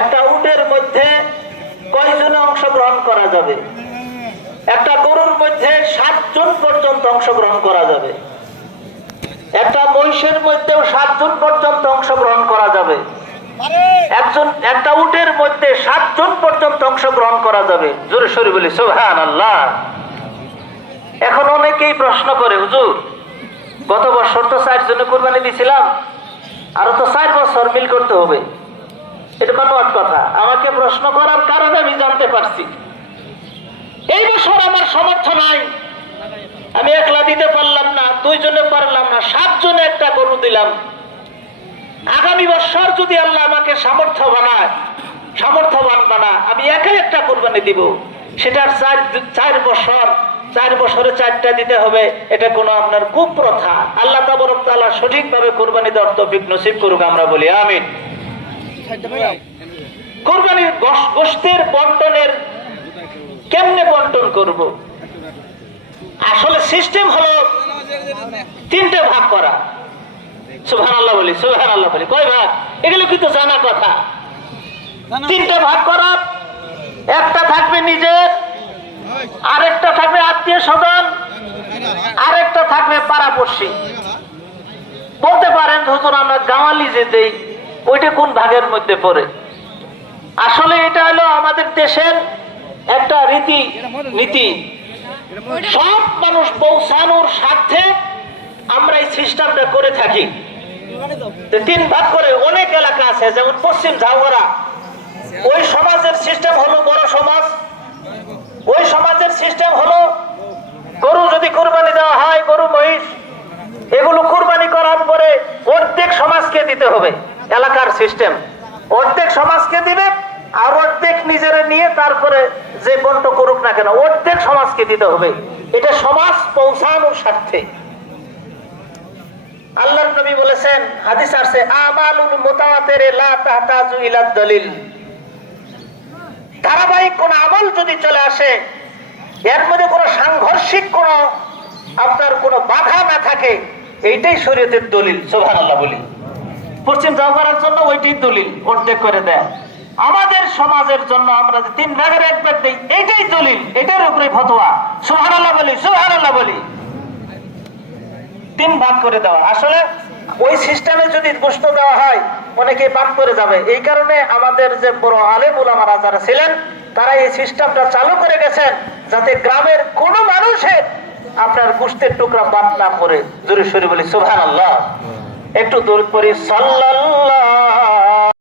একটা উটের মধ্যে কয়জনে অংশগ্রহণ করা যাবে? একটা গরুর মধ্যে সাতজন পর্যন্ত অংশগ্রহণ করা যাবে। একটা মহিষের মধ্যেও সাতজন পর্যন্ত অংশগ্রহণ করা যাবে। একজন, একটা উটের মধ্যে সাতজন পর্যন্ত অংশগ্রহণ করা যাবে। জোরে সরি বলি সোহান আল্লাহ এখন অনেকেই প্রশ্ন করে, হুজুর, গত বছর তো চার জনে কোরবানি দিছিলাম, আরও তো চার বছর মিল করতে হবে। কথা? আমাকে প্রশ্ন করার কারণে আমি জানতে পারছি। এই বছর আমার সামর্থ্য নাই। আমি একলা দিতে পারলাম না, দুইজনে পারলাম না, সাতজনে একটা গরু দিলাম। আগামী বছর যদি আল্লাহ আমাকে সামর্থ্য বানায়, সামর্থ্যবান বানা আমি একটা কোরবানি দিব। সেটার চার চার বছর, চার বছরে চারটা দিতে হবে, এটা কোনো আপনার কুপ্রথা। আল্লাহ সঠিকভাবে কোরবানি দেওয়ার তৌফিক নসিব করুক, আমরা বলি আমিন। কোরবানির গোশতের বন্টনের কেমনে বন্টন করব? আসলে সিস্টেম হলো তিনটে ভাগ করা। আল্লাহ বলি আল্লাহ বলি। কয় ভাগ? এগুলো কিন্তু জানা কথা। তিনটে ভাগ করা। একটা থাকবে নিজের আরেকটা থাকবে আত্মীয় স্বজন আরেকটা থাকবে পাড়াপড়শি। বলতে পারেন হুজুর আমরা গাওয়ালি যে দেই ওইটা কোন ভাগের মধ্যে পড়ে? আসলে এটা হলো আমাদের দেশের একটা রীতি, নীতি। সব মানুষ পৌঁছানোর স্বার্থে আমরা এই সিস্টেমটা করে থাকি। তিন ভাগ করে অনেক এলাকা আছে, যেমন পশ্চিম ঝাউগড়া ওই সমাজের সিস্টেম হলো বড় সমাজ। ওই সমাজের সিস্টেম হলো গরু যদি কোরবানি দেওয়া হয়, গরু, মহিষ, এগুলো কোরবানি করার পরে অর্ধেক সমাজকে দিতে হবে। এলাকার সিস্টেম অর্ধেক সমাজকে দিবে আর অর্ধেক নিজেরা নিয়ে তারপরে যে বন্ট করুক না কেন, অর্ধেক সমাজকে দিতে হবে। এটা সমাজ পৌঁছানোর স্বার্থে। আল্লাহ নবী বলেছেন ধারাবাহিক কোন আমল যদি চলে আসে, এর মধ্যে কোনো সাংঘর্ষিক কোন আপনার কোনো বাধা না থাকে দলিল বলি। পশ্চিম করার জন্য ওইটাই দলিল অর্ধেক করে দেয়। আমাদের সমাজের জন্য আমরা যে তিন ভাগের এক ভাগ দিই এইটাই দলিল, এটার উপরে ফতোয়া। সুবহানাল্লাহ বলি সুবহানাল্লাহ বলি। তিন ভাগ করে দেওয়া। আসলে ওই সিস্টেমে যদি গোস্ত দেওয়া হয়, অনেকে পাপ করে যাবে। এই কারণে আমাদের যে বড় আলেম ওলামারা যারা ছিলেন, তারা এই সিস্টেমটা চালু করে গেছেন যাতে গ্রামের কোনো মানুষের আপনার গোস্তের টুকরা বাদ না করে জোরে সরে বলি সুবহান আল্লাহ একটু দূর করি সাল্লাল্লাহু